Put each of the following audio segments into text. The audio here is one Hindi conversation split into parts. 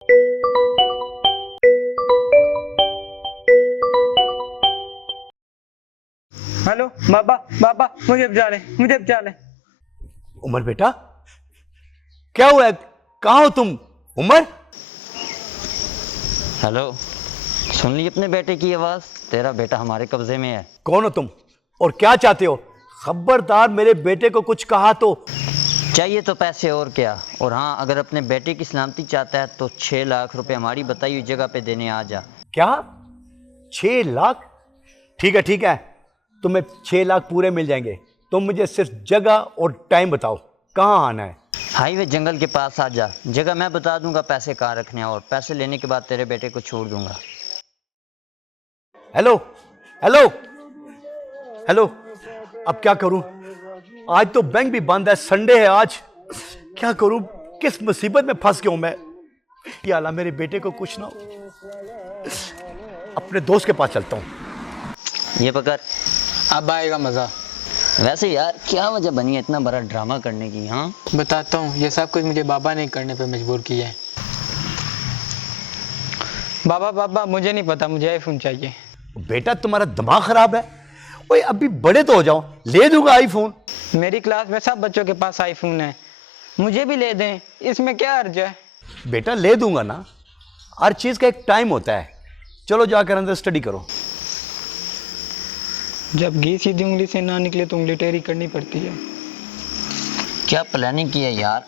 हेलो बाबा, बाबा मुझे बचा ले, मुझे बचा ले। उमर बेटा, क्या हुआ है? कहाँ हो तुम? उमर, हेलो, सुन ली अपने बेटे की आवाज? तेरा बेटा हमारे कब्जे में है। कौन हो तुम और क्या चाहते हो? खबरदार मेरे बेटे को कुछ कहा तो। चाहिए तो पैसे और क्या। और हाँ, अगर अपने बेटे की सलामती चाहता है तो 6 लाख रुपए हमारी बताई हुई जगह पे देने आ जा। क्या? 6 लाख? ठीक है, तुम्हें 6 लाख पूरे मिल जाएंगे। तुम मुझे सिर्फ जगह और टाइम बताओ, कहाँ आना है? हाईवे जंगल के पास आ जा, जगह मैं बता दूंगा, पैसे कहाँ रखने हैं, और पैसे लेने के बाद तेरे बेटे को छोड़ दूंगा। हेलो हेलो हेलो, अब क्या करूं? आज तो बैंक भी बंद है, संडे है आज। क्या करूं? किस मुसीबत में फंस गया हूं मैं। या अल्लाह, मेरे बेटे को कुछ ना हो। अपने दोस्त के पास चलता हूं। ये पकड़। अब आएगा मजा। वैसे यार क्या वजह बनी है इतना बड़ा ड्रामा करने की? हाँ बताता हूँ, ये सब कुछ मुझे बाबा ने करने पे मजबूर किया है। बाबा बाबा, मुझे नहीं पता, मुझे आईफोन चाहिए। बेटा तुम्हारा दिमाग खराब है? ओए अभी बड़े तो हो जाओ, ले दूंगा आईफोन। मेरी क्लास में सब बच्चों के पास आईफोन है, मुझे भी ले दें, इसमें क्या अर्ज है? बेटा ले दूंगा ना, हर चीज का एक टाइम होता है। चलो जाकर अंदर स्टडी करो। जब घी सीधी उंगली से ना निकले तो उंगली टेढ़ी करनी पड़ती है। क्या प्लानिंग की है यार?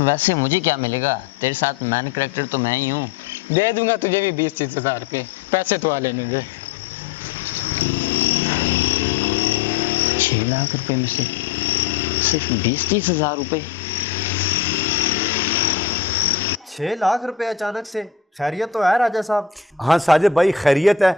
वैसे मुझे क्या मिलेगा? तेरे साथ मैन कैरेक्टर तो मैं ही हूँ। दे दूंगा तुझे भी 20-30 हजार रुपये, पैसे तो आ लेने दे। 6 लाख रुपए में से सिर्फ 20-30 हजार रुपए? 6 लाख रुपए अचानक से? खैरियत तो है राजा साहब? हाँ साजिद भाई, खैरियत है।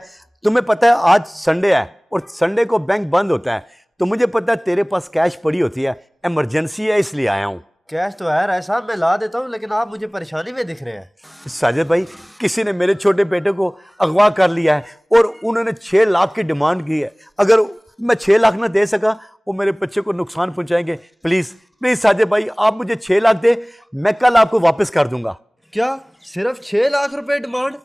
तुम्हें पता है आज संडे है और संडे को बैंक बंद होता है, तो मुझे पता है तेरे पास कैश पड़ी होती है, इमरजेंसी है इसलिए आया हूँ। कैश तो है राजा साहब, मैं ला देता हूँ, लेकिन आप मुझे परेशानी में दिख रहे हैं। साजिद भाई, किसी ने मेरे छोटे बेटे को अगवा कर लिया है और उन्होंने 6 लाख की डिमांड की है। अगर मैं 6 लाख ना दे सका, वो मेरे बच्चे को नुकसान पहुंचाएंगे। प्लीज प्लीज साजिद भाई, आप मुझे 6 लाख दे, मैं कल आपको वापस कर दूंगा। क्या सिर्फ 6 लाख रुपए डिमांड?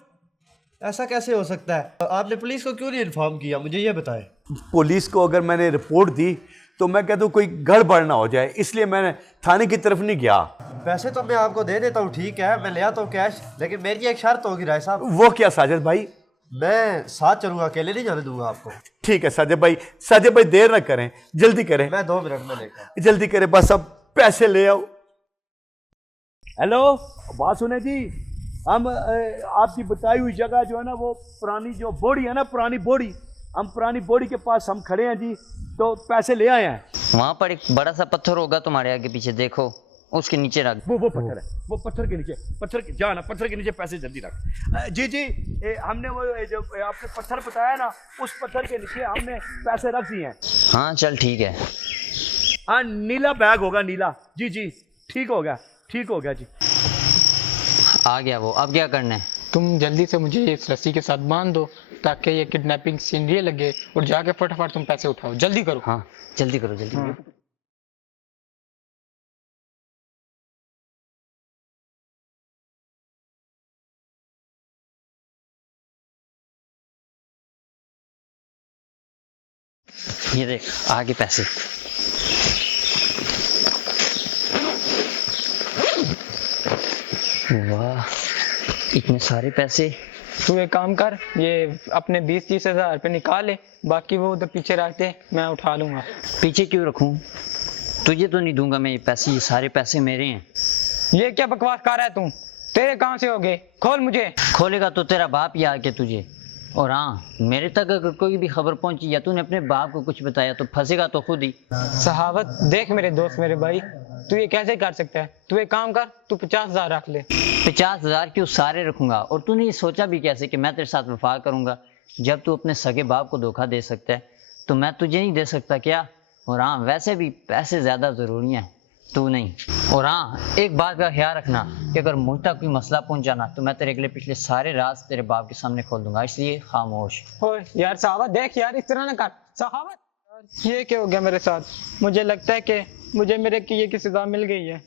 ऐसा कैसे हो सकता है? आपने पुलिस को क्यों नहीं इन्फॉर्म किया, मुझे ये बताएं। पुलिस को अगर मैंने रिपोर्ट दी तो मैं कहता हूँ कोई गड़बड़ ना हो जाए, इसलिए मैंने थाने की तरफ नहीं गया। पैसे तो मैं आपको दे देता हूँ, ठीक है, मैं ले आता हूँ कैश, लेकिन मेरी एक शर्त होगी राय साहब। वो क्या साजिद भाई? मैं साथ चलूंगा, अकेले नहीं जाने दूंगा आपको। ठीक है साजिद भाई, साजिद भाई देर ना करें, जल्दी करें। मैं 2 मिनट में लेकर। जल्दी करें, बस अब पैसे ले आओ। हेलो, बात सुने जी, हम आपकी बताई हुई जगह जो है ना, वो पुरानी जो बोड़ी है ना, पुरानी बोड़ी, हम पुरानी बोड़ी के पास हम खड़े हैं जी, तो पैसे ले आए हैं। वहां पर एक बड़ा सा पत्थर होगा तुम्हारे आगे पीछे, देखो उसके नीचे रख। वो पत्थर है, वो पत्थर के नीचे, पत्थर के जाना, पत्थर के नीचे पैसे जल्दी रख। जी जी, हमने वो जो आपने पत्थर बताया ना, उस पत्थर के नीचे हमने पैसे रख दिए हैं। हाँ चल ठीक है। हाँ नीला बैग होगा, नीला। जी जी, ठीक हो गया, ठीक हो गया जी। आ गया वो, अब क्या करना है? तुम जल्दी से मुझे इस रस्सी के साथ बांध दो, ताकि ये किडनैपिंग सीन ये लगे, और जाके फटाफट तुम पैसे उठाओ, जल्दी करो। हाँ जल्दी करो, जल्दी करो। ये देख आगे पैसे। वाह, इतने सारे पैसे। तू एक काम कर, ये अपने 20-30 हजार रुपये निकाले, बाकी वो उधर पीछे रखते, मैं उठा लूंगा। पीछे क्यों रखूं? तुझे तो नहीं दूंगा मैं ये पैसे, ये सारे पैसे मेरे हैं। ये क्या बकवास कर रहा है तू? तेरे कहाँ से हो गए? खोल मुझे। खोलेगा तो तेरा बाप ही आके तुझे। और हाँ, मेरे तक अगर कोई भी खबर पहुंची या तूने अपने बाप को कुछ बताया तो फंसेगा तो खुद ही। सहावत देख मेरे दोस्त, मेरे भाई, तू ये कैसे कर सकता है? तू एक काम कर, तू 50 हजार रख ले। 50 हजार क्यों, सारे रखूंगा। और तूने ये सोचा भी कैसे कि मैं तेरे साथ वफा करूंगा? जब तू अपने सगे बाप को धोखा दे सकता है तो मैं तुझे नहीं दे सकता क्या? और हाँ, वैसे भी पैसे ज्यादा जरूरी हैं, तू नहीं। और हाँ, एक बात का ख्याल रखना कि अगर मुझ तक कोई मसला पहुंचाना तो मैं तेरे अगले पिछले सारे राज तेरे बाप के सामने खोल दूंगा, इसलिए खामोश। ओए यार सहावत, देख यार, इस तरह ना कर। सहावत, ये क्या हो गया मेरे साथ? मुझे लगता है कि मुझे मेरे किए की सजा मिल गई है।